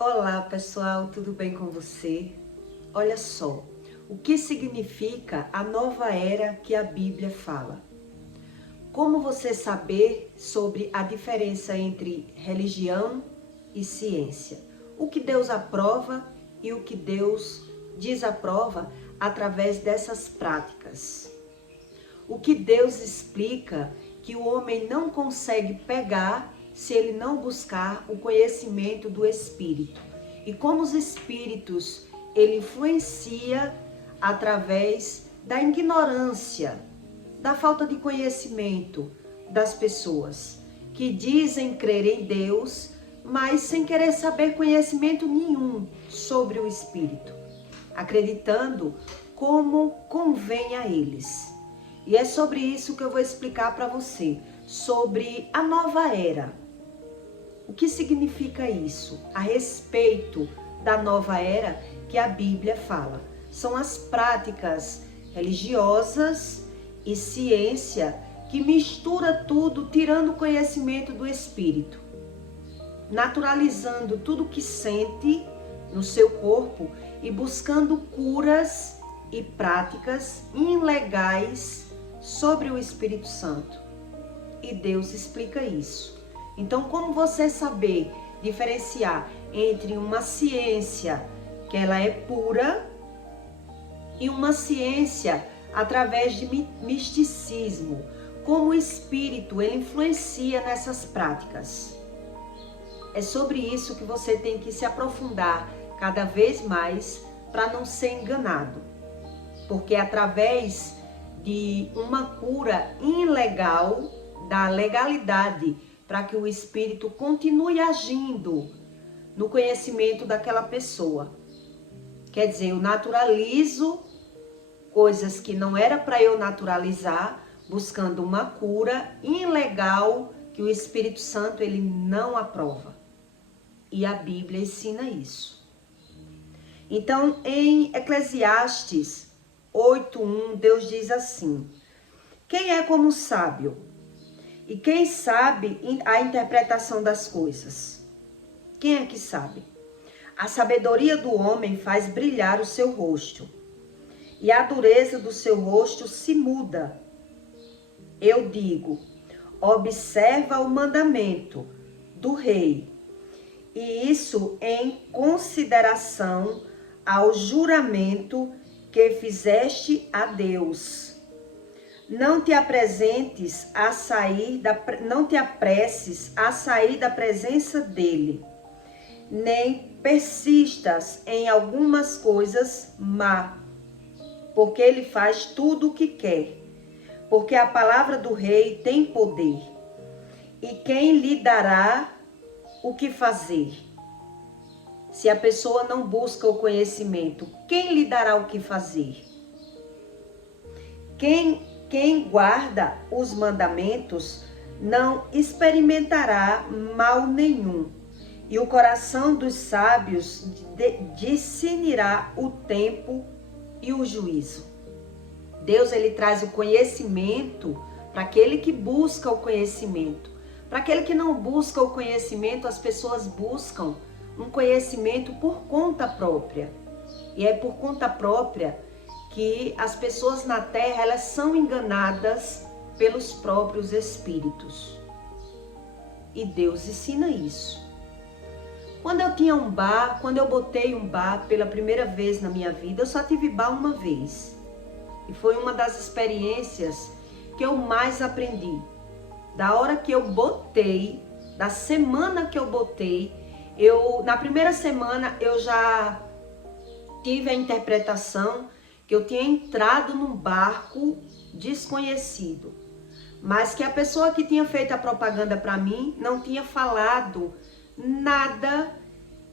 Olá pessoal, tudo bem com você? Olha só, o que significa a nova era que a Bíblia fala? Como você saber sobre a diferença entre religião e ciência? O que Deus aprova e o que Deus desaprova através dessas práticas? O que Deus explica que o homem não consegue pegar se ele não buscar o conhecimento do Espírito. E como os Espíritos, ele influencia através da ignorância, da falta de conhecimento das pessoas, que dizem crer em Deus, mas sem querer saber conhecimento nenhum sobre o Espírito, acreditando como convém a eles. E é sobre isso que eu vou explicar para você, sobre a nova era. O que significa isso? A respeito da nova era que a Bíblia fala. São as práticas religiosas e ciência que mistura tudo, tirando o conhecimento do Espírito, naturalizando tudo que sente no seu corpo e buscando curas e práticas ilegais sobre o Espírito Santo. E Deus explica isso. Então, como você saber diferenciar entre uma ciência que ela é pura e uma ciência através de misticismo? Como o Espírito ele influencia nessas práticas? É sobre isso que você tem que se aprofundar cada vez mais para não ser enganado. Porque através de uma cura ilegal, da legalidade, para que o Espírito continue agindo no conhecimento daquela pessoa. Quer dizer, eu naturalizo coisas que não era para eu naturalizar, buscando uma cura ilegal que o Espírito Santo ele não aprova. E a Bíblia ensina isso. Então, em Eclesiastes 8:1, Deus diz assim: quem é como sábio? E quem sabe a interpretação das coisas? Quem é que sabe? A sabedoria do homem faz brilhar o seu rosto, e a dureza do seu rosto se muda. Eu digo, observa o mandamento do rei, e isso em consideração ao juramento que fizeste a Deus. Não te apresentes a sair não te apresses a sair da presença dele, nem persistas em algumas coisas má, porque ele faz tudo o que quer, porque a palavra do rei tem poder. E quem lhe dará o que fazer? Se a pessoa não busca o conhecimento, quem lhe dará o que fazer? Quem guarda os mandamentos não experimentará mal nenhum, e o coração dos sábios discernirá o tempo e o juízo. Deus ele traz o conhecimento para aquele que busca o conhecimento. Para aquele que não busca o conhecimento, as pessoas buscam um conhecimento por conta própria. E é por conta própria que as pessoas na Terra, elas são enganadas pelos próprios espíritos. E Deus ensina isso. Quando eu tinha um bar, quando eu botei um bar pela primeira vez na minha vida, eu só tive bar uma vez. E foi uma das experiências que eu mais aprendi. Da hora que eu botei, da semana que eu botei, na primeira semana eu já tive a interpretação que eu tinha entrado num barco desconhecido, mas que a pessoa que tinha feito a propaganda para mim não tinha falado nada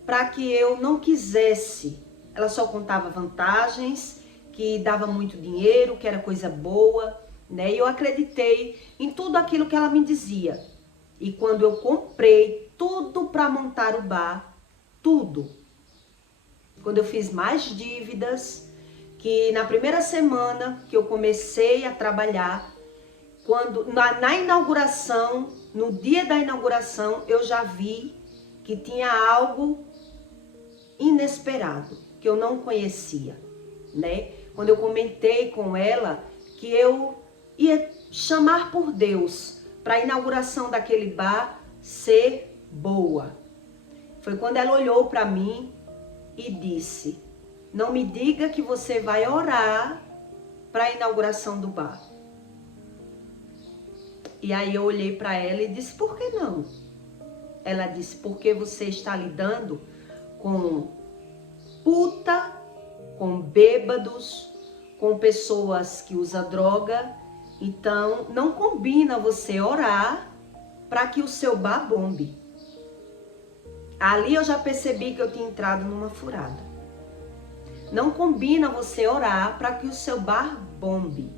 para que eu não quisesse. Ela só contava vantagens, que dava muito dinheiro, que era coisa boa, né? E eu acreditei em tudo aquilo que ela me dizia. E quando eu comprei tudo para montar o bar, tudo, quando eu fiz mais dívidas, que na primeira semana que eu comecei a trabalhar, quando na inauguração, no dia da inauguração, eu já vi que tinha algo inesperado, que eu não conhecia, né? Quando eu comentei com ela que eu ia chamar por Deus para a inauguração daquele bar ser boa. Foi quando ela olhou para mim e disse: não me diga que você vai orar para a inauguração do bar. E aí eu olhei para ela e disse: por que não? Ela disse: porque você está lidando com puta, com bêbados, com pessoas que usam droga. Então não combina você orar para que o seu bar bombe. Ali eu já percebi que eu tinha entrado numa furada. Não combina você orar para que o seu bar bombe,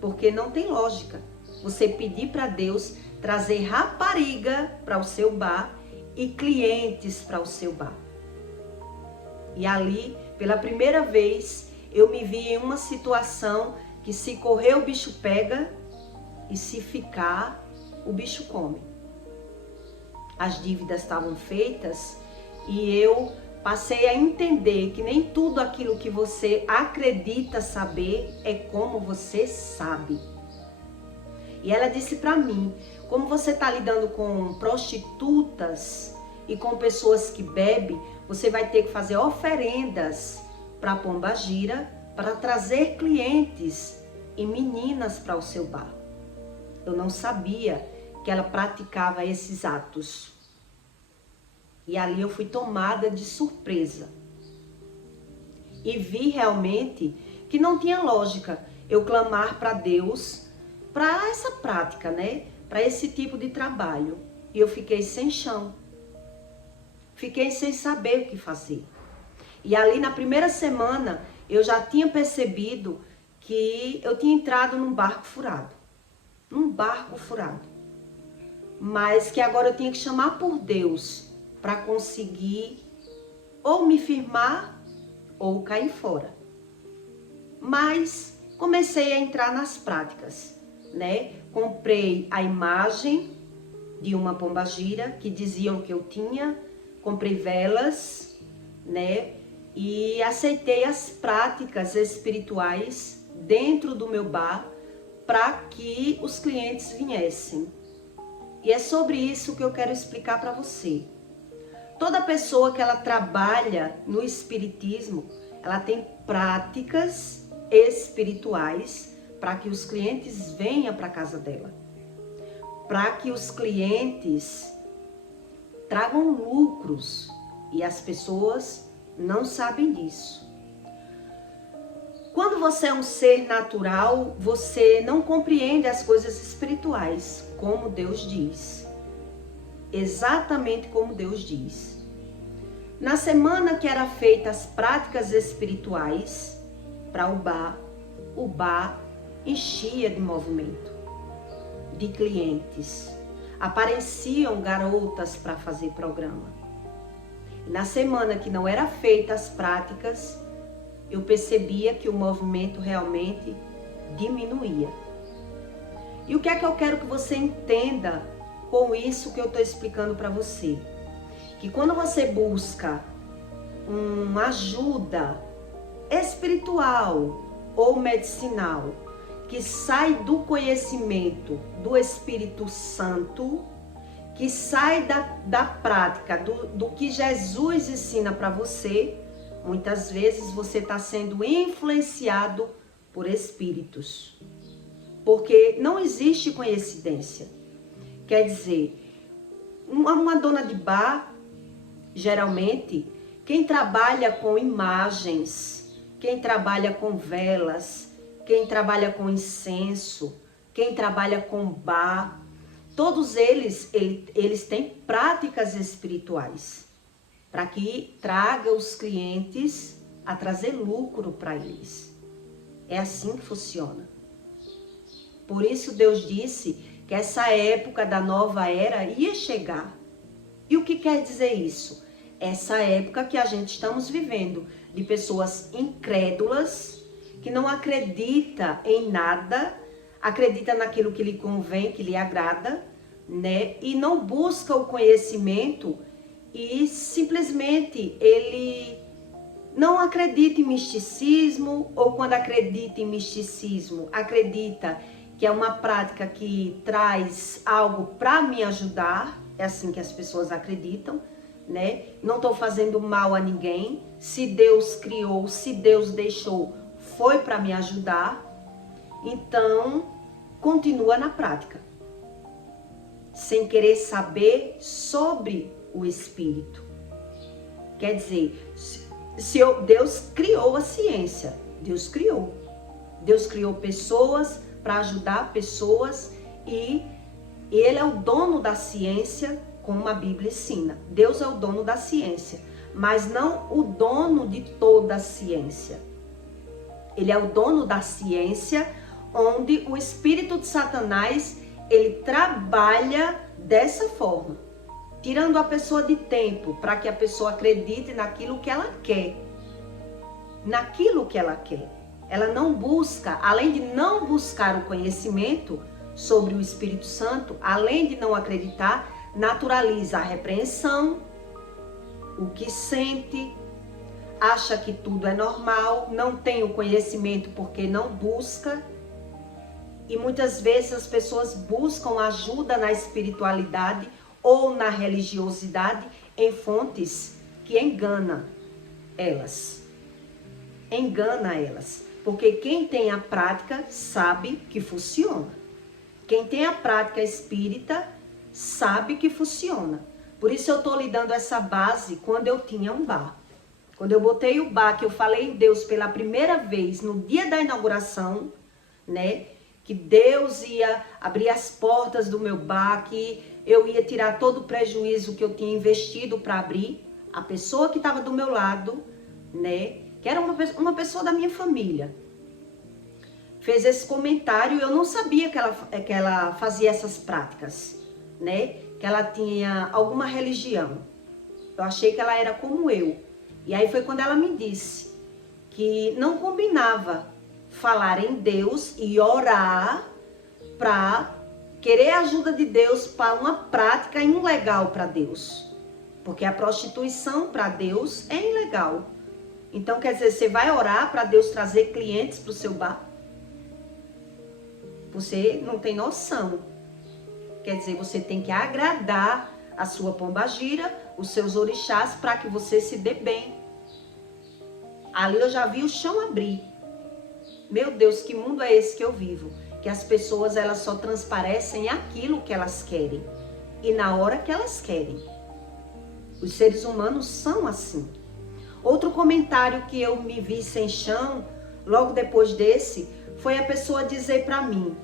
porque não tem lógica você pedir para Deus trazer rapariga para o seu bar e clientes para o seu bar. E ali, pela primeira vez, eu me vi em uma situação que se correr o bicho pega e se ficar o bicho come. As dívidas estavam feitas e eu passei a entender que nem tudo aquilo que você acredita saber é como você sabe. E ela disse para mim: como você está lidando com prostitutas e com pessoas que bebem, você vai ter que fazer oferendas para a Pombagira para trazer clientes e meninas para o seu bar. Eu não sabia que ela praticava esses atos. E ali eu fui tomada de surpresa. E vi realmente que não tinha lógica eu clamar para Deus para essa prática, né? Para esse tipo de trabalho. E eu fiquei sem chão. Fiquei sem saber o que fazer. E ali na primeira semana eu já tinha percebido que eu tinha entrado num barco furado. Num barco furado. Mas que agora eu tinha que chamar por Deus para conseguir ou me firmar ou cair fora. Mas comecei a entrar nas práticas, né? Comprei a imagem de uma pombagira que diziam que eu tinha, comprei velas, né? E aceitei as práticas espirituais dentro do meu bar para que os clientes viessem. E é sobre isso que eu quero explicar para você. Toda pessoa que ela trabalha no espiritismo, ela tem práticas espirituais para que os clientes venham para a casa dela. Para que os clientes tragam lucros. E as pessoas não sabem disso. Quando você é um ser natural, você não compreende as coisas espirituais, como Deus diz. Exatamente como Deus diz. Na semana que era feita as práticas espirituais para o bar enchia de movimento, de clientes. Apareciam garotas para fazer programa. E na semana que não era feita as práticas, eu percebia que o movimento realmente diminuía. E o que é que eu quero que você entenda com isso que eu estou explicando para você? Que quando você busca uma ajuda espiritual ou medicinal que sai do conhecimento do Espírito Santo, que sai da prática do que Jesus ensina para você, muitas vezes você está sendo influenciado por espíritos. Porque não existe coincidência. Quer dizer, uma dona de bar, geralmente, quem trabalha com imagens, quem trabalha com velas, quem trabalha com incenso, quem trabalha com bar, todos eles têm práticas espirituais para que traga os clientes a trazer lucro para eles. É assim que funciona. Por isso Deus disse que essa época da nova era ia chegar. E o que quer dizer isso? Essa época que a gente estamos vivendo, de pessoas incrédulas, que não acredita em nada, acredita naquilo que lhe convém, que lhe agrada, né? E não busca o conhecimento e simplesmente gente, ele não acredita em misticismo, ou quando acredita em misticismo, acredita que é uma prática que traz algo para me ajudar. É assim que as pessoas acreditam, né? Não estou fazendo mal a ninguém. Se Deus criou, se Deus deixou, foi para me ajudar. Então, continua na prática, sem querer saber sobre o espírito. Quer dizer, Deus criou a ciência, Deus criou pessoas para ajudar pessoas, e Ele é o dono da ciência, como a Bíblia ensina. Deus é o dono da ciência, mas não o dono de toda a ciência. Ele é o dono da ciência, onde o espírito de Satanás, ele trabalha dessa forma, tirando a pessoa de tempo, para que a pessoa acredite naquilo que ela quer. Naquilo que ela quer. Ela não busca, além de não buscar o conhecimento sobre o Espírito Santo, além de não acreditar, naturaliza a repreensão, o que sente, acha que tudo é normal, não tem o conhecimento porque não busca. E muitas vezes as pessoas buscam ajuda na espiritualidade ou na religiosidade em fontes que engana elas. Porque quem tem a prática sabe que funciona. Quem tem a prática espírita sabe que funciona. Por isso eu estou lhe dando essa base quando eu tinha um bar. Quando eu botei o bar, que eu falei em Deus pela primeira vez no dia da inauguração, né? Que Deus ia abrir as portas do meu bar, que eu ia tirar todo o prejuízo que eu tinha investido para abrir. A pessoa que estava do meu lado, né? Que era uma pessoa da minha família, fez esse comentário. Eu não sabia que ela fazia essas práticas, né? Que ela tinha alguma religião. Eu achei que ela era como eu. E aí foi quando ela me disse que não combinava falar em Deus e orar para querer a ajuda de Deus para uma prática ilegal para Deus. Porque a prostituição para Deus é ilegal. Então, quer dizer, você vai orar para Deus trazer clientes para o seu bar? Você não tem noção. Quer dizer, você tem que agradar a sua pombagira, os seus orixás, para que você se dê bem. Ali eu já vi o chão abrir. Meu Deus, que mundo é esse que eu vivo? Que as pessoas, elas só transparecem aquilo que elas querem e na hora que elas querem. Os seres humanos são assim. Outro comentário que eu me vi sem chão, logo depois desse, foi a pessoa dizer para mim: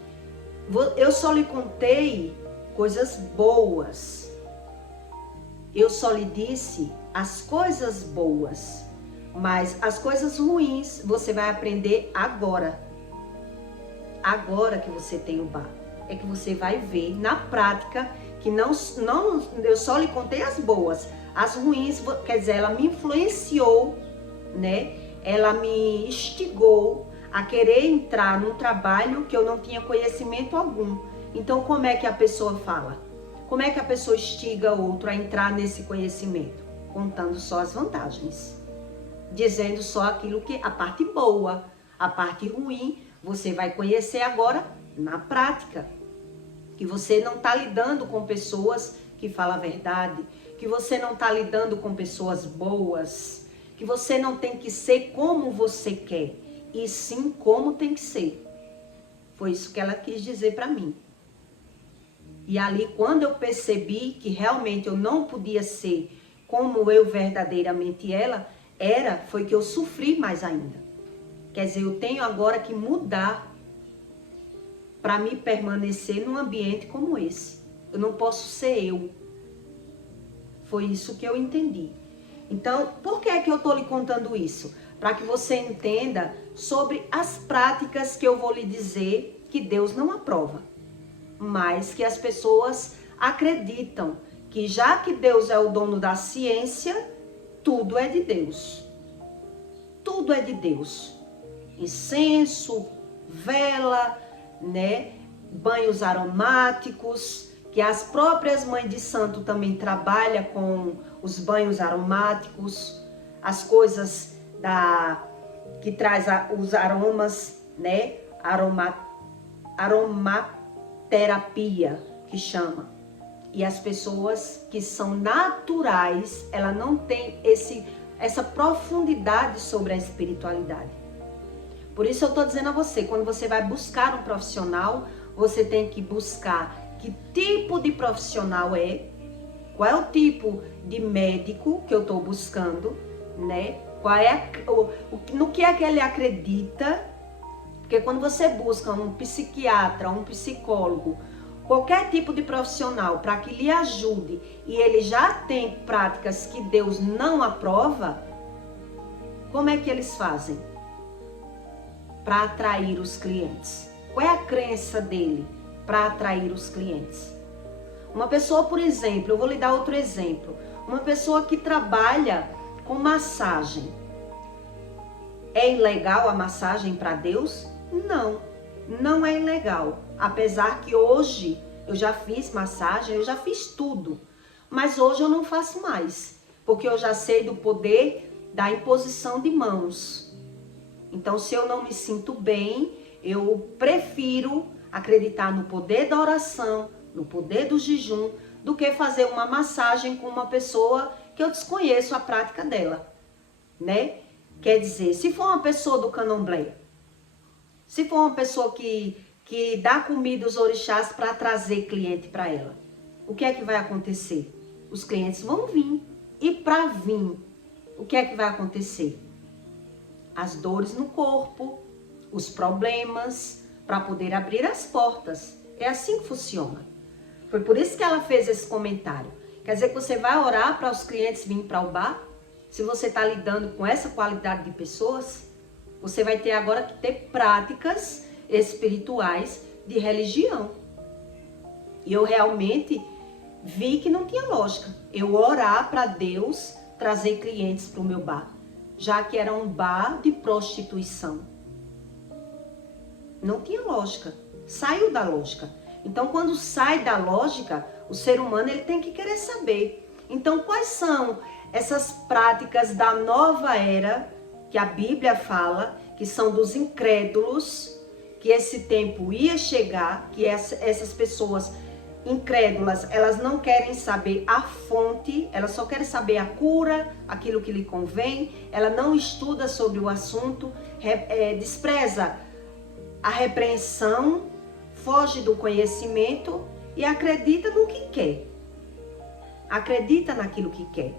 eu só lhe contei coisas boas. Eu só lhe disse as coisas boas. Mas as coisas ruins você vai aprender agora. Agora que você tem o bar. É que você vai ver na prática que não eu só lhe contei as boas. As ruins, quer dizer, ela me influenciou, né? Ela me instigou a querer entrar num trabalho que eu não tinha conhecimento algum. Então, como é que a pessoa fala? Como é que a pessoa instiga outro a entrar nesse conhecimento? Contando só as vantagens. Dizendo só aquilo que, a parte boa, a parte ruim, você vai conhecer agora na prática. Que você não está lidando com pessoas que falam a verdade, que você não está lidando com pessoas boas, que você não tem que ser como você quer, e sim como tem que ser. Foi isso que ela quis dizer para mim. E ali, quando eu percebi que realmente eu não podia ser como eu verdadeiramente era, foi que eu sofri mais ainda. Quer dizer, eu tenho agora que mudar para me permanecer num ambiente como esse. Eu não posso ser eu. Foi isso que eu entendi. Então, por que é que eu estou lhe contando isso? Para que você entenda sobre as práticas que eu vou lhe dizer que Deus não aprova. Mas que as pessoas acreditam que já que Deus é o dono da ciência, tudo é de Deus. Tudo é de Deus. Incenso, vela, né? Banhos aromáticos, que as próprias mães de santo também trabalham com os banhos aromáticos, as coisas que traz os aromas, né? Aromaterapia, que chama. E as pessoas que são naturais, ela não tem essa profundidade sobre a espiritualidade. Por isso eu estou dizendo a você, quando você vai buscar um profissional, você tem que buscar que tipo de profissional é, qual é o tipo de médico que eu estou buscando, né? Qual é no que é que ele acredita, porque quando você busca um psiquiatra, um psicólogo, qualquer tipo de profissional para que lhe ajude e ele já tem práticas que Deus não aprova, como é que eles fazem para atrair os clientes? Qual é a crença dele para atrair os clientes? Uma pessoa, por exemplo, eu vou lhe dar outro exemplo. Uma pessoa que trabalha com massagem. É ilegal a massagem para Deus? Não, não é ilegal. Apesar que hoje eu já fiz massagem, eu já fiz tudo. Mas hoje eu não faço mais, porque eu já sei do poder da imposição de mãos. Então, se eu não me sinto bem, eu prefiro acreditar no poder da oração, no poder do jejum, do que fazer uma massagem com uma pessoa que eu desconheço a prática dela, né? Quer dizer, se for uma pessoa do candomblé, se for uma pessoa que dá comida aos orixás para trazer cliente para ela, o que é que vai acontecer? Os clientes vão vir. E para vir, o que é que vai acontecer? As dores no corpo, os problemas, para poder abrir as portas. É assim que funciona. Foi por isso que ela fez esse comentário. Quer dizer que você vai orar para os clientes virem para o bar? Se você está lidando com essa qualidade de pessoas, você vai ter agora que ter práticas espirituais de religião. E eu realmente vi que não tinha lógica eu orar para Deus trazer clientes para o meu bar, já que era um bar de prostituição. Não tinha lógica, saiu da lógica. Então, quando sai da lógica, o ser humano ele tem que querer saber. Então, quais são essas práticas da nova era que a Bíblia fala, que são dos incrédulos, que esse tempo ia chegar, que essas pessoas incrédulas, elas não querem saber a fonte, elas só querem saber a cura, aquilo que lhe convém, ela não estuda sobre o assunto, despreza a repreensão, foge do conhecimento e acredita no que quer. Acredita naquilo que quer.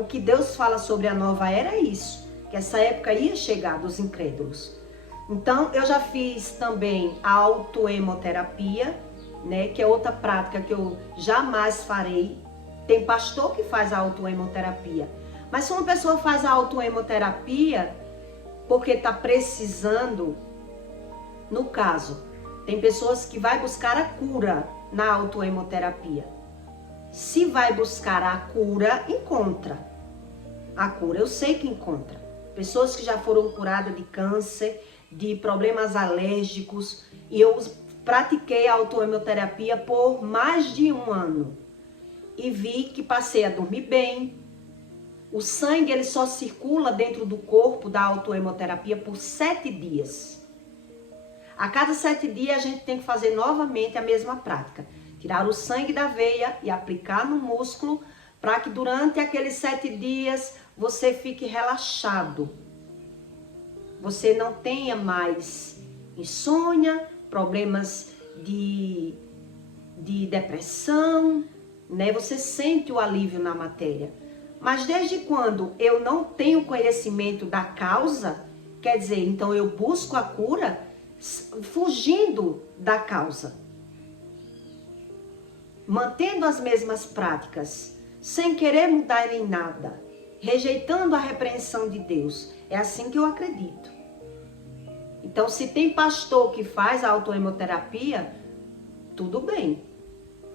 O que Deus fala sobre a nova era é isso, que essa época ia chegar dos incrédulos. Então, eu já fiz também a autoemoterapia, né, que é outra prática que eu jamais farei. Tem pastor que faz a autoemoterapia. Mas se uma pessoa faz a autoemoterapia porque está precisando, no caso, tem pessoas que vai buscar a cura na autoemoterapia. Se vai buscar a cura, encontra. A cura eu sei que encontra. Pessoas que já foram curadas de câncer, de problemas alérgicos, e eu pratiquei a autoemoterapia por mais de 1 ano. E vi que passei a dormir bem. O sangue ele só circula dentro do corpo da autoemoterapia por 7 dias. A cada 7 dias a gente tem que fazer novamente a mesma prática. Tirar o sangue da veia e aplicar no músculo para que durante aqueles 7 dias você fique relaxado. Você não tenha mais insônia, problemas de depressão, né? Você sente o alívio na matéria. Mas desde quando eu não tenho conhecimento da causa, quer dizer, então eu busco a cura fugindo da causa, mantendo as mesmas práticas, sem querer mudar em nada, rejeitando a repreensão de Deus. É assim que eu acredito. Então, se tem pastor que faz a autoemoterapia, tudo bem.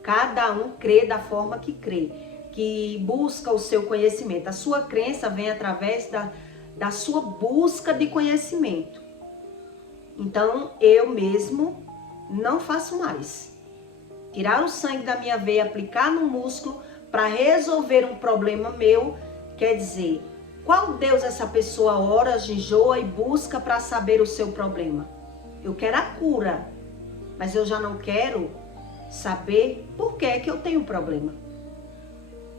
Cada um crê da forma que crê, que busca o seu conhecimento. A sua crença vem através da sua busca de conhecimento. Então, eu mesmo não faço mais. Tirar o sangue da minha veia, aplicar no músculo para resolver um problema meu, quer dizer, qual Deus essa pessoa ora, jejua e busca para saber o seu problema? Eu quero a cura, mas eu já não quero saber por que é que eu tenho problema.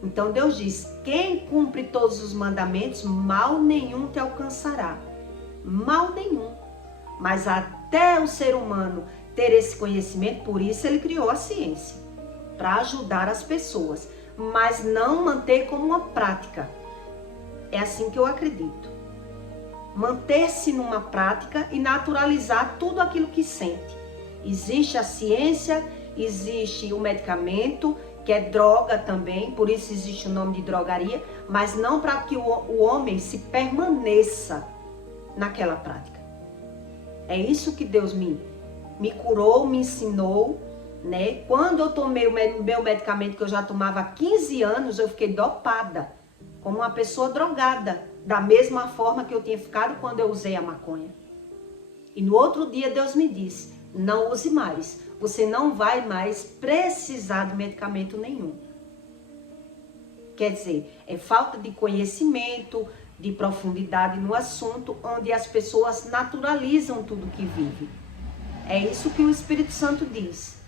Então Deus diz, quem cumpre todos os mandamentos, mal nenhum te alcançará. Mal nenhum. Mas até o ser humano ter esse conhecimento, por isso ele criou a ciência, para ajudar as pessoas, mas não manter como uma prática. É assim que eu acredito. Manter-se numa prática e naturalizar tudo aquilo que sente. Existe a ciência, existe o medicamento, que é droga também, por isso existe o nome de drogaria, mas não para que o homem se permaneça naquela prática. É isso que Deus me curou, me ensinou, né? Quando eu tomei o meu medicamento que eu já tomava há 15 anos, eu fiquei dopada, como uma pessoa drogada, da mesma forma que eu tinha ficado quando eu usei a maconha. E no outro dia Deus me disse, não use mais, você não vai mais precisar de medicamento nenhum. Quer dizer, é falta de conhecimento, de profundidade no assunto, onde as pessoas naturalizam tudo que vivem. É isso que o Espírito Santo diz.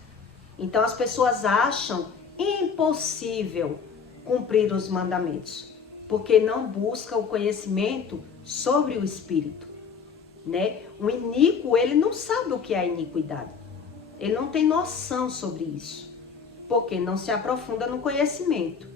Então as pessoas acham impossível cumprir os mandamentos, porque não buscam o conhecimento sobre o Espírito, né? O iníquo, ele não sabe o que é a iniquidade. Ele não tem noção sobre isso, porque não se aprofunda no conhecimento.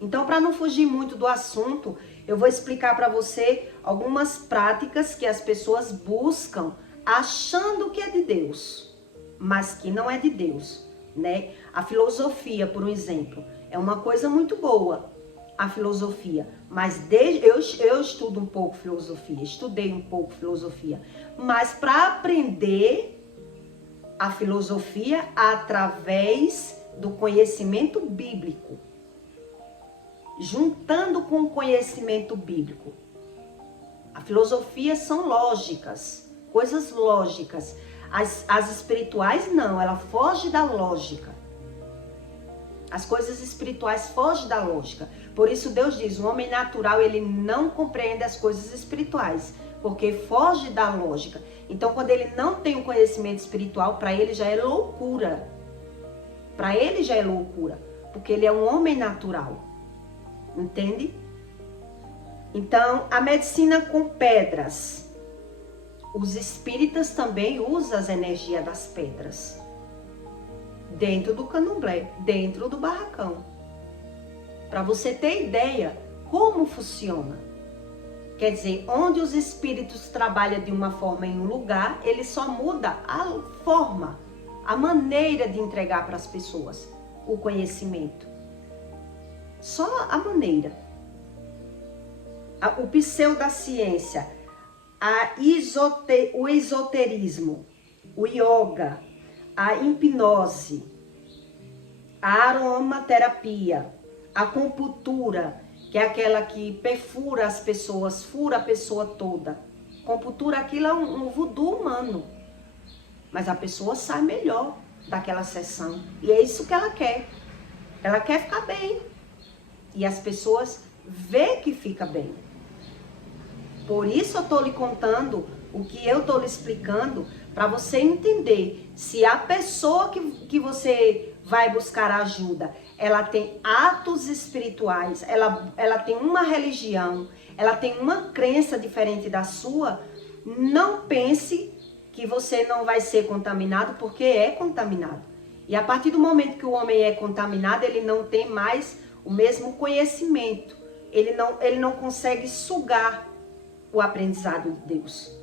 Então, para não fugir muito do assunto, eu vou explicar para você algumas práticas que as pessoas buscam achando que é de Deus, mas que não é de Deus, né? A filosofia, por um exemplo, é uma coisa muito boa, a filosofia, mas eu estudo um pouco filosofia, estudei um pouco filosofia, mas para aprender a filosofia através do conhecimento bíblico, juntando com o conhecimento bíblico. A filosofia são lógicas, coisas lógicas. As espirituais não, ela foge da lógica. As coisas espirituais fogem da lógica. Por isso Deus diz, o homem natural, ele não compreende as coisas espirituais, porque foge da lógica. Então, quando ele não tem um conhecimento espiritual, para ele já é loucura. Para ele já é loucura, porque ele é um homem natural. Entende? Então, a medicina com pedras. Os espíritas também usam as energias das pedras. Dentro do candomblé, dentro do barracão. Para você ter ideia como funciona. Quer dizer, onde os espíritos trabalham de uma forma em um lugar, ele só muda a forma, a maneira de entregar para as pessoas o conhecimento. Só a maneira. O pseudociência, o esoterismo, o yoga, a hipnose, a aromaterapia, a acupuntura, que é aquela que perfura as pessoas, fura a pessoa toda. Acupuntura, aquilo é um voodoo humano. Mas a pessoa sai melhor daquela sessão. E é isso que ela quer. Ela quer ficar bem. E as pessoas vê que fica bem. Por isso eu estou lhe contando o que eu estou lhe explicando, para você entender se a pessoa que você vai buscar ajuda, ela tem atos espirituais, ela tem uma religião, ela tem uma crença diferente da sua, não pense que você não vai ser contaminado, porque é contaminado. E a partir do momento que o homem é contaminado, ele não tem mais o mesmo conhecimento. Ele não consegue sugar o aprendizado de Deus.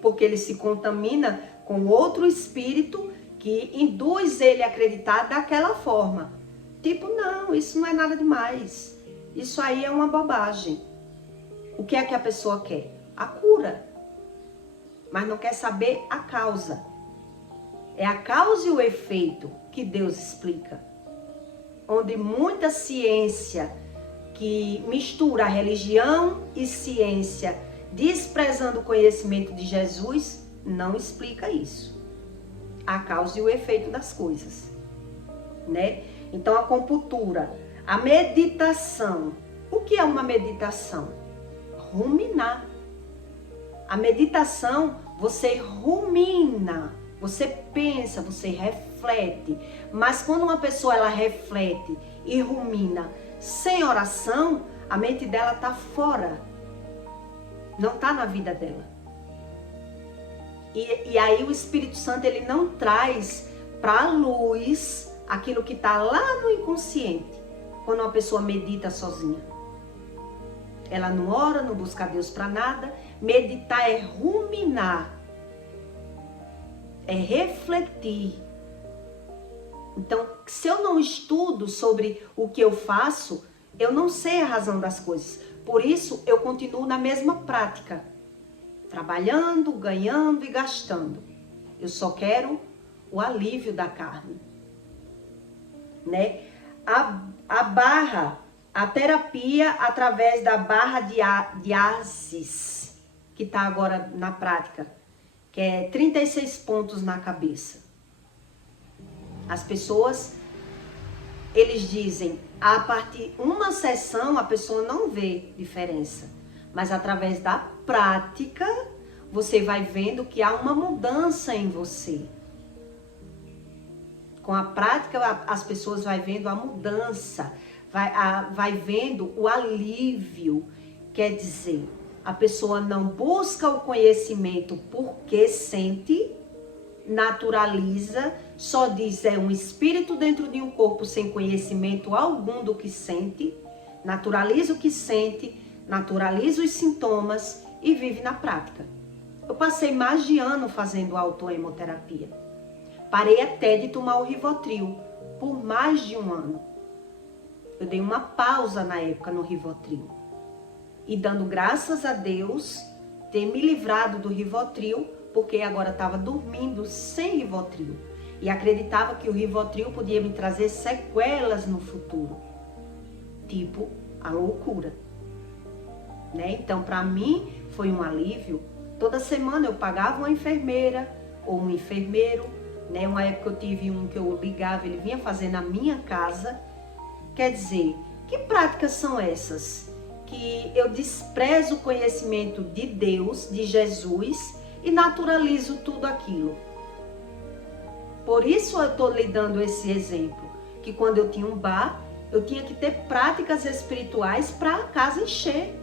Porque ele se contamina com outro espírito que induz ele a acreditar daquela forma. Tipo, não, isso não é nada demais. Isso aí é uma bobagem. O que é que a pessoa quer? A cura. Mas não quer saber a causa. É a causa e o efeito que Deus explica. Onde muita ciência que mistura religião e ciência, desprezando o conhecimento de Jesus, não explica isso. a causa e o efeito das coisas, né? Então, a acupuntura, a meditação. O que é uma meditação? Ruminar. A meditação, você rumina, você pensa, você reflete. Mas quando uma pessoa ela reflete e rumina sem oração, a mente dela está fora, não está na vida dela. E aí o Espírito Santo ele não traz para a luz aquilo que está lá no inconsciente, quando uma pessoa medita sozinha. Ela não ora, não busca Deus para nada. Meditar é ruminar, é refletir. Então, se eu não estudo sobre o que eu faço, eu não sei a razão das coisas. Por isso, eu continuo na mesma prática, trabalhando, ganhando e gastando. Eu só quero o alívio da carne, né? A barra, a terapia através da barra de Aziz, que está agora na prática, que é 36 pontos na cabeça. As pessoas, eles dizem, a partir de uma sessão a pessoa não vê diferença, mas através da prática você vai vendo que há uma mudança em você. Com a prática as pessoas vão vendo a mudança, vai vendo o alívio. Quer dizer, a pessoa não busca o conhecimento porque sente, naturaliza, só diz é um espírito dentro de um corpo sem conhecimento algum do que sente, naturaliza o que sente, naturaliza os sintomas e vive na prática. Eu passei mais de ano fazendo autoemoterapia. Parei até de tomar o Rivotril por mais de um ano. Eu dei uma pausa na época no Rivotril. E dando graças a Deus ter me livrado do Rivotril, porque agora estava dormindo sem Rivotril. E acreditava que o Rivotril podia me trazer sequelas no futuro. Tipo, a loucura. Né? Então, para mim, foi um alívio. Toda semana eu pagava uma enfermeira ou um enfermeiro. Né? Uma época eu tive um que eu ligava, ele vinha fazer na minha casa. Quer dizer, que práticas são essas? Que eu desprezo o conhecimento de Deus, de Jesus, e naturalizo tudo aquilo. Por isso eu estou lhe dando esse exemplo, que quando eu tinha um bar, eu tinha que ter práticas espirituais para a casa encher.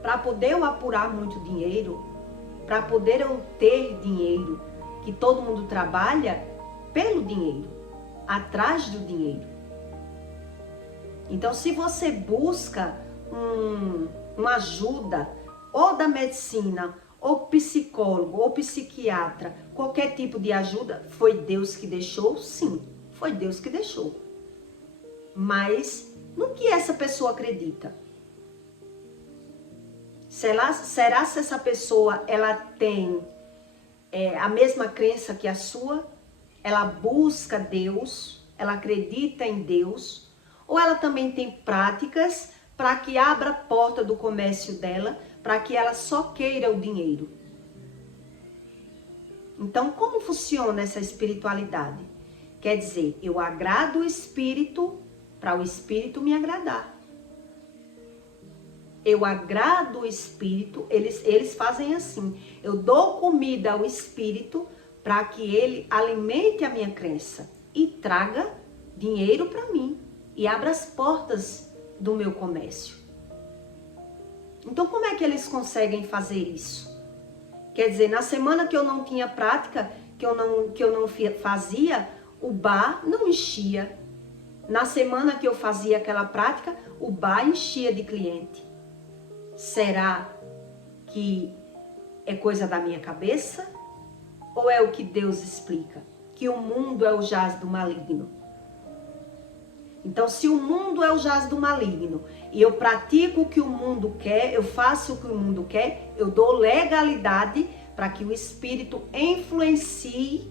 Para poder eu apurar muito dinheiro, para poder eu ter dinheiro, que todo mundo trabalha pelo dinheiro, atrás do dinheiro. Então, se você busca uma ajuda, ou da medicina, ou psicólogo, ou psiquiatra, qualquer tipo de ajuda, foi Deus que deixou? Sim, foi Deus que deixou. Mas no que essa pessoa acredita? Será se essa pessoa ela tem a mesma crença que a sua? Ela busca Deus? Ela acredita em Deus? Ou ela também tem práticas para que abra a porta do comércio dela, para que ela só queira o dinheiro? Então, como funciona essa espiritualidade? Quer dizer, eu agrado o espírito para o espírito me agradar. Eu agrado o espírito, eles fazem assim. Eu dou comida ao espírito para que ele alimente a minha crença e traga dinheiro para mim e abra as portas do meu comércio. Então, como é que eles conseguem fazer isso? Quer dizer, na semana que eu não tinha prática, que eu não fazia, o bar não enchia. Na semana que eu fazia aquela prática, o bar enchia de cliente. Será que é coisa da minha cabeça? Ou é o que Deus explica? Que o mundo é o jaz do maligno. Então, se o mundo é o jaz do maligno e eu pratico o que o mundo quer, eu faço o que o mundo quer, eu dou legalidade para que o espírito influencie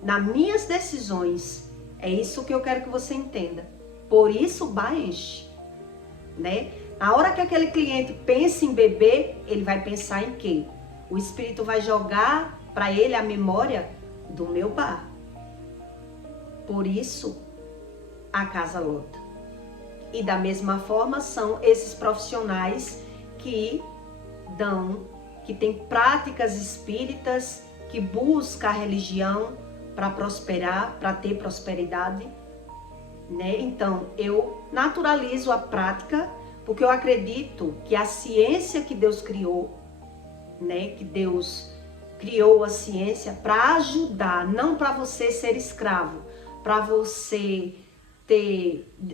nas minhas decisões. É isso que eu quero que você entenda. Por isso o bar enche, né? Na hora que aquele cliente pensa em beber, ele vai pensar em quê? O espírito vai jogar para ele a memória do meu bar. Por isso, a casa lota. E da mesma forma são esses profissionais que têm práticas espíritas, que buscam a religião para prosperar, para ter prosperidade, né? Então, eu naturalizo a prática, porque eu acredito que a ciência que Deus criou, né? Que Deus criou a ciência para ajudar, não para você ser escravo, para você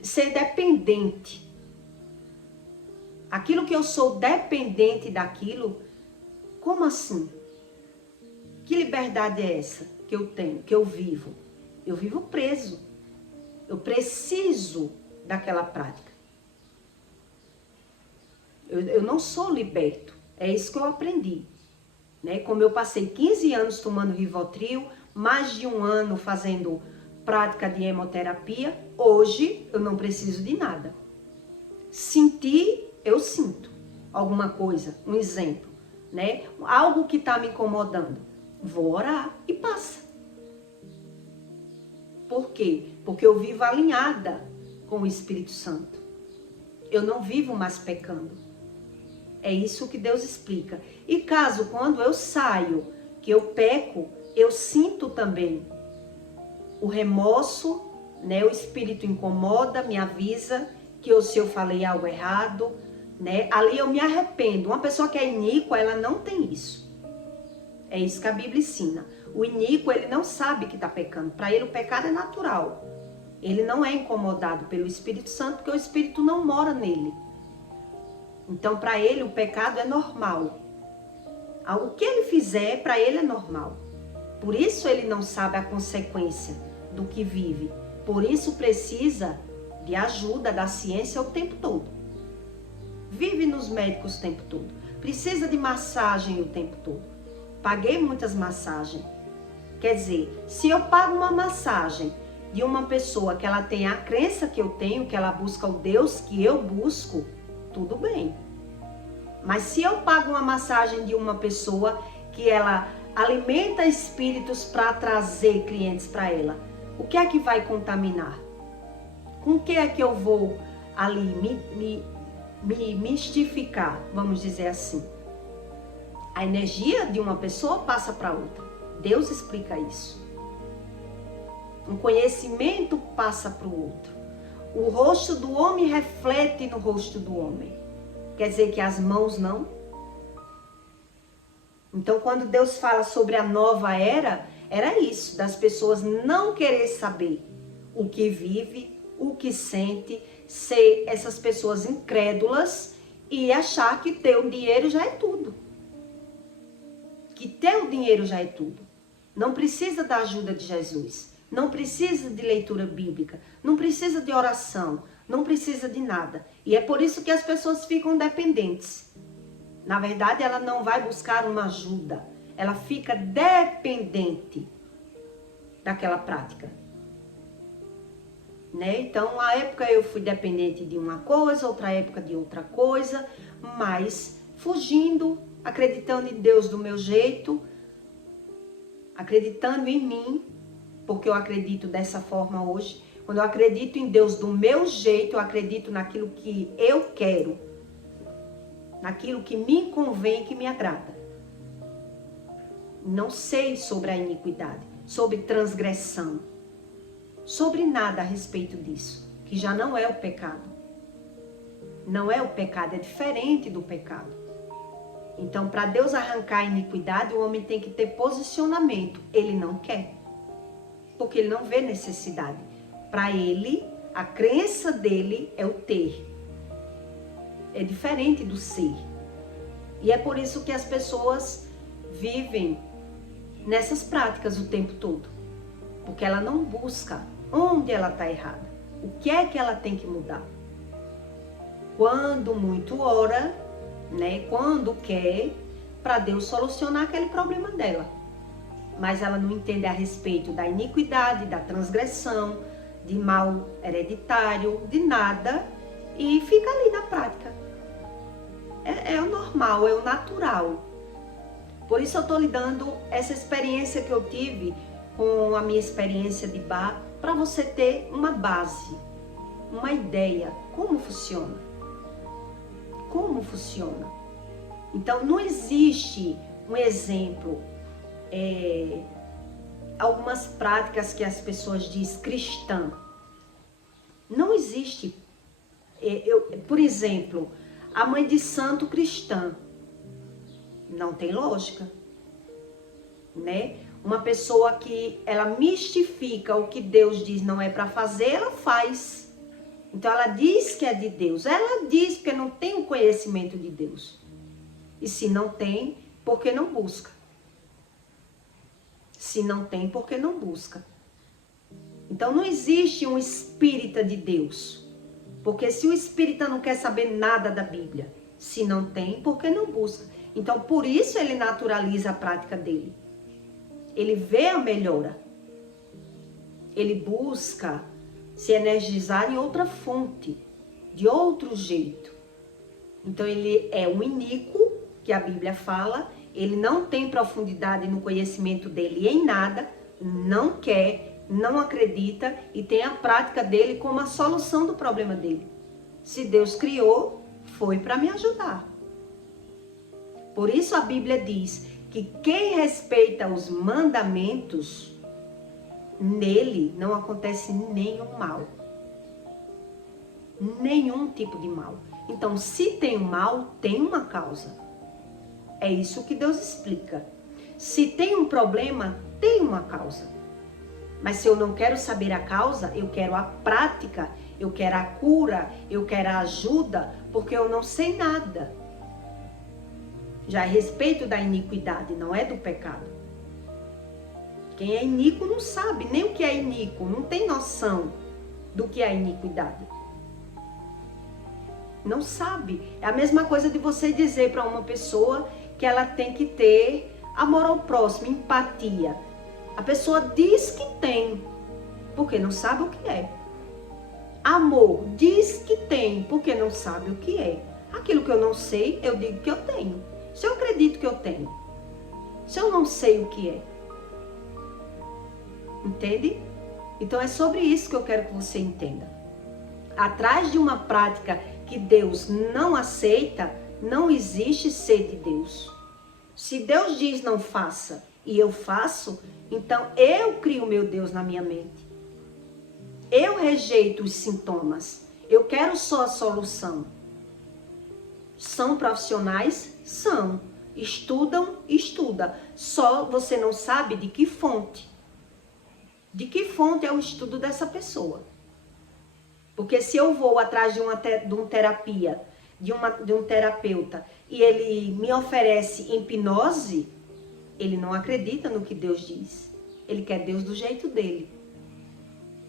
ser dependente. Aquilo que eu sou dependente daquilo, como assim? Que liberdade é essa que eu tenho, que eu vivo? Eu vivo preso. Eu preciso daquela prática. Eu não sou liberto. É isso que eu aprendi. Né? Como eu passei 15 anos tomando Rivotril, mais de 1 ano fazendo prática de hemoterapia, hoje eu não preciso de nada. Sentir, eu sinto alguma coisa, um exemplo, né? Algo que está me incomodando. Vou orar e passa. Por quê? Porque eu vivo alinhada com o Espírito Santo. Eu não vivo mais pecando. É isso que Deus explica. E caso quando eu saio, que eu peco, eu sinto também o remorso, né? O Espírito incomoda, me avisa que se eu falei algo errado, né? Ali eu me arrependo. Uma pessoa que é iníqua, ela não tem isso. É isso que a Bíblia ensina. O iníquo, ele não sabe que está pecando. Para ele, o pecado é natural. Ele não é incomodado pelo Espírito Santo, porque o Espírito não mora nele. Então, para ele, o pecado é normal. O que ele fizer, para ele é normal. Por isso, ele não sabe a consequência do que vive. Por isso, precisa de ajuda da ciência o tempo todo. Vive nos médicos o tempo todo. Precisa de massagem o tempo todo. Paguei muitas massagens. Quer dizer, se eu pago uma massagem de uma pessoa que ela tem a crença que eu tenho, que ela busca o Deus que eu busco, tudo bem. Mas se eu pago uma massagem de uma pessoa que ela alimenta espíritos para trazer clientes para ela, o que é que vai contaminar? Com o que é que eu vou ali me mistificar, vamos dizer assim? A energia de uma pessoa passa para outra. Deus explica isso. Um conhecimento passa para o outro. O rosto do homem reflete no rosto do homem. Quer dizer que as mãos não? Então, quando Deus fala sobre a nova era, era isso, das pessoas não querer saber o que vive, o que sente, ser essas pessoas incrédulas e achar que ter o dinheiro já é tudo. Que ter o dinheiro já é tudo. Não precisa da ajuda de Jesus. Não precisa de leitura bíblica. Não precisa de oração. Não precisa de nada. E é por isso que as pessoas ficam dependentes. Na verdade, ela não vai buscar uma ajuda. Ela fica dependente daquela prática. Né? Então, uma época eu fui dependente de uma coisa, outra época de outra coisa, mas fugindo, acreditando em Deus do meu jeito, acreditando em mim, porque eu acredito dessa forma hoje. Quando eu acredito em Deus do meu jeito, eu acredito naquilo que eu quero, naquilo que me convém, que me agrada. Não sei sobre a iniquidade, sobre transgressão, sobre nada a respeito disso, que já não é o pecado. Não é o pecado, é diferente do pecado. Então, para Deus arrancar a iniquidade, o homem tem que ter posicionamento. Ele não quer, porque ele não vê necessidade. Para ele, a crença dele é o ter. É diferente do ser. E é por isso que as pessoas vivem nessas práticas o tempo todo. Porque ela não busca onde ela está errada. O que é que ela tem que mudar? Quando muito ora, né? Quando quer, para Deus solucionar aquele problema dela. Mas ela não entende a respeito da iniquidade, da transgressão, de mal hereditário, de nada, e fica ali na prática. É o normal, é o natural. Por isso eu estou lhe dando essa experiência que eu tive com a minha experiência de bar, para você ter uma base, uma ideia, como funciona. Como funciona. Então, não existe um exemplo, algumas práticas que as pessoas dizem cristã. Não existe. Por exemplo, a mãe de santo cristã. Não tem lógica, né? Uma pessoa que ela mistifica o que Deus diz não é para fazer, ela faz. Então ela diz que é de Deus. Ela diz porque não tem o conhecimento de Deus. E se não tem, porque não busca. Se não tem, porque não busca. Então não existe um espírita de Deus. Porque se o espírita não quer saber nada da Bíblia, se não tem, porque não busca. Então por isso ele naturaliza a prática dele. Ele vê a melhora. Ele busca se energizar em outra fonte, de outro jeito. Então ele é um iníquo, que a Bíblia fala, ele não tem profundidade no conhecimento dele em nada, não quer, não acredita e tem a prática dele como a solução do problema dele. Se Deus criou, foi para me ajudar. Por isso a Bíblia diz que quem respeita os mandamentos, nele não acontece nenhum mal. Nenhum tipo de mal. Então, se tem um mal, tem uma causa. É isso que Deus explica. Se tem um problema, tem uma causa. Mas se eu não quero saber a causa, eu quero a prática, eu quero a cura, eu quero a ajuda, porque eu não sei nada. Já a respeito da iniquidade, não é do pecado. Quem é iníquo não sabe nem o que é iníquo, não tem noção do que é iniquidade. Não sabe. É a mesma coisa de você dizer para uma pessoa que ela tem que ter amor ao próximo, empatia. A pessoa diz que tem, porque não sabe o que é. Amor, diz que tem, porque não sabe o que é. Aquilo que eu não sei, eu digo que eu tenho. Se eu acredito que eu tenho, se eu não sei o que é. Entende? Então é sobre isso que eu quero que você entenda. Atrás de uma prática que Deus não aceita, não existe ser de Deus. Se Deus diz não faça e eu faço, então eu crio meu Deus na minha mente. Eu rejeito os sintomas. Eu quero só a solução. São profissionais? São. Estudam? Estuda. Só você não sabe de que fonte. De que fonte é o estudo dessa pessoa. Porque se eu vou atrás de uma terapia, de um terapeuta, e ele me oferece hipnose, ele não acredita no que Deus diz. Ele quer Deus do jeito dele.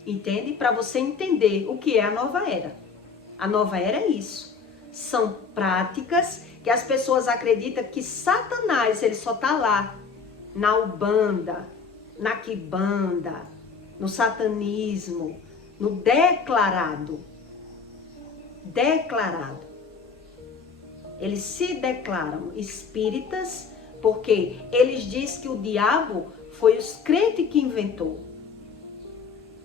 Entende? Para você entender o que é a nova era. A nova era é isso. São práticas que as pessoas acreditam que Satanás, ele só está lá, na Umbanda, na Quimbanda, no satanismo, no declarado. Declarado. Eles se declaram espíritas porque eles dizem que o diabo foi os crentes que inventou.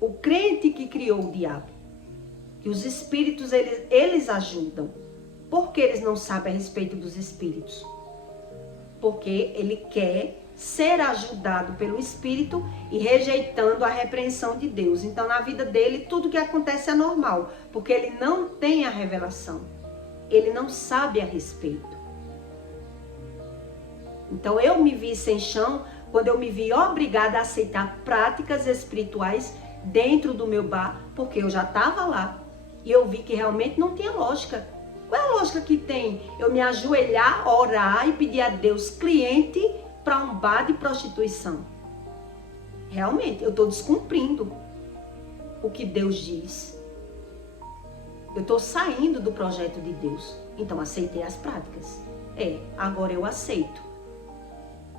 O crente que criou o diabo. Que os espíritos, eles ajudam. Por que eles não sabem a respeito dos espíritos? Porque ele quer ser ajudado pelo espírito e rejeitando a repreensão de Deus. Então, na vida dele, tudo que acontece é normal. Porque ele não tem a revelação. Ele não sabe a respeito. Então, eu me vi sem chão quando eu me vi obrigada a aceitar práticas espirituais dentro do meu bar, porque eu já estava lá. E eu vi que realmente não tinha lógica. Qual é a lógica que tem eu me ajoelhar, orar e pedir a Deus cliente para um bar de prostituição? Realmente, eu estou descumprindo o que Deus diz. Eu estou saindo do projeto de Deus. Então, aceitei as práticas. Agora eu aceito.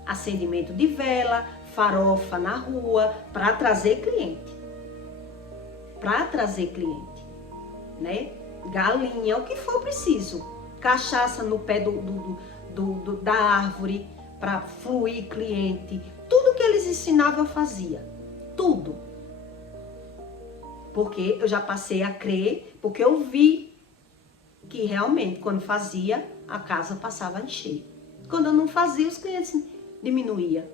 Acendimento de vela, farofa na rua, para trazer cliente. Para trazer cliente, né? Galinha, o que for preciso. Cachaça no pé da árvore para fluir cliente. Tudo que eles ensinavam eu fazia. tudo. Porque eu já passei a crer, porque eu vi que realmente quando fazia, a casa passava a encher. Quando eu não fazia, os clientes diminuía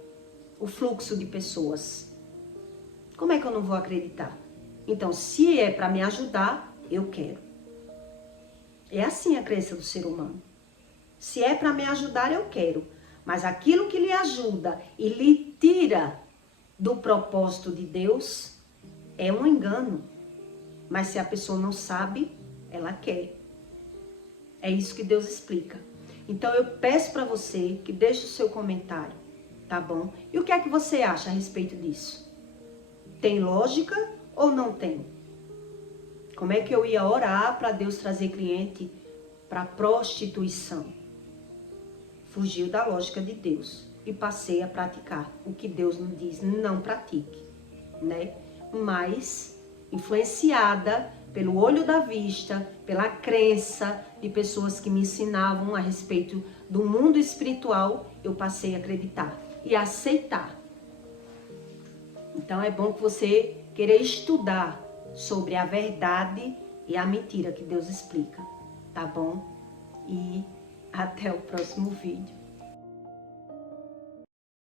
o fluxo de pessoas. Como é que eu não vou acreditar? Então, se é para me ajudar, eu quero. É assim a crença do ser humano. Se é para me ajudar, eu quero. Mas aquilo que lhe ajuda e lhe tira do propósito de Deus é um engano. Mas se a pessoa não sabe, ela quer. É isso que Deus explica. Então eu peço para você que deixe o seu comentário, tá bom? E o que é que você acha a respeito disso? Tem lógica ou não tem? Como é que eu ia orar para Deus trazer cliente para prostituição? Fugiu da lógica de Deus e passei a praticar o que Deus nos diz, não pratique, né? Mas influenciada pelo olho da vista, pela crença de pessoas que me ensinavam a respeito do mundo espiritual, eu passei a acreditar e a aceitar. Então é bom que você queira estudar sobre a verdade e a mentira que Deus explica, tá bom? E até o próximo vídeo.